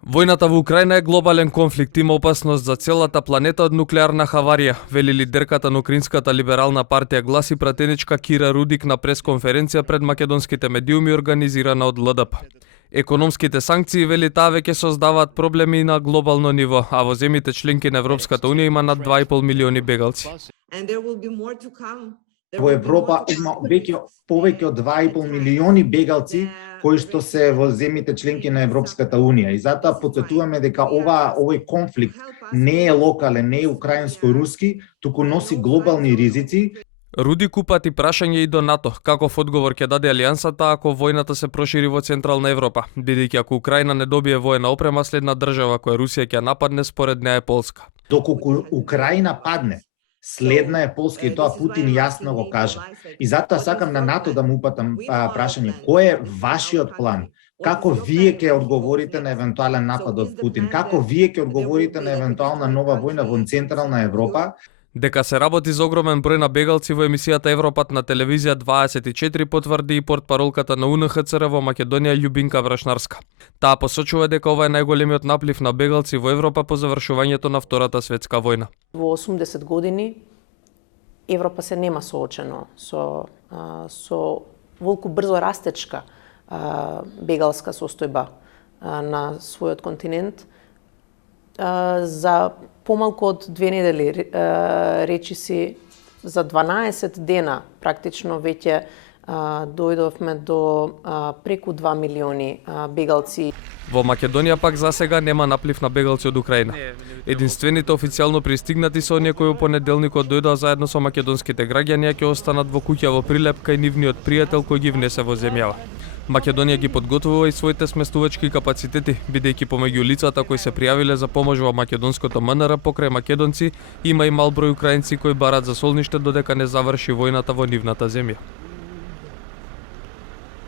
Војната во Украина е глобален конфликт, има опасност за целата планета од нуклеарна хаварија, вели лидерката на Украинската либерална партија Глас и пратеничка Кира Рудик на пресконференција пред македонските медиуми организирана од ЛДП. Економските санкции, вели таа, веќе создаваат проблеми на глобално ниво, а во земјите членки на Европската унија има над 2,5 милиони бегалци. Во Европа има веќе повеќе од 2,5 милиони бегалци кои што се во земјите членки на Европската унија. И затоа потсетуваме дека овој конфликт не е локален, не е украинско-руски, туку носи глобални ризици. Рудик упати прашање и до НАТО, каков одговор ќе даде алијансата ако војната се прошири во Централна Европа, бидејќи ако Украина не добие воена опрема, следна држава која Русија ќе нападне според неа е Полска. Доколку Украина падне, следна е Полска и тоа Путин јасно го кажа. И затоа сакам на НАТО да му упатам прашање, кој е вашиот план? Како вие ќе одговорите на евентуален напад од Путин? Како вие ќе одговорите на евентуална нова војна во Централна Европа? Дека се работи за огромен број на бегалци во емисијата Европат на телевизија 24 потврди и портпаролката на УНХЦР во Македонија Љубинка Врашнарска. Таа посочува дека ова е најголемиот наплив на бегалци во Европа по завршувањето на Втората светска војна. Во 80 години Европа се нема соочено со волку брзо растечка бегалска состојба на својот континент. За помалку од 2 недели, речиси за 12 дена, практично веќе дојдовме до преку 2 милиони бегалци. Во Македонија пак засега нема наплив на бегалци од Украина. Единствените официјално пристигнати се оние кои во понеделникот дојдоа заедно со македонските граѓани, а ќе останат во куќа во Прилеп кај нивниот пријател кој ги внесе во земјава. Македонија ги подготвува и своите сместувачки капацитети, бидејќи помеѓу лицата кои се пријавиле за помош во македонското МНР покрај македонци, има и мал број украинци кои бараат за солниште додека не заврши војната во нивната земја.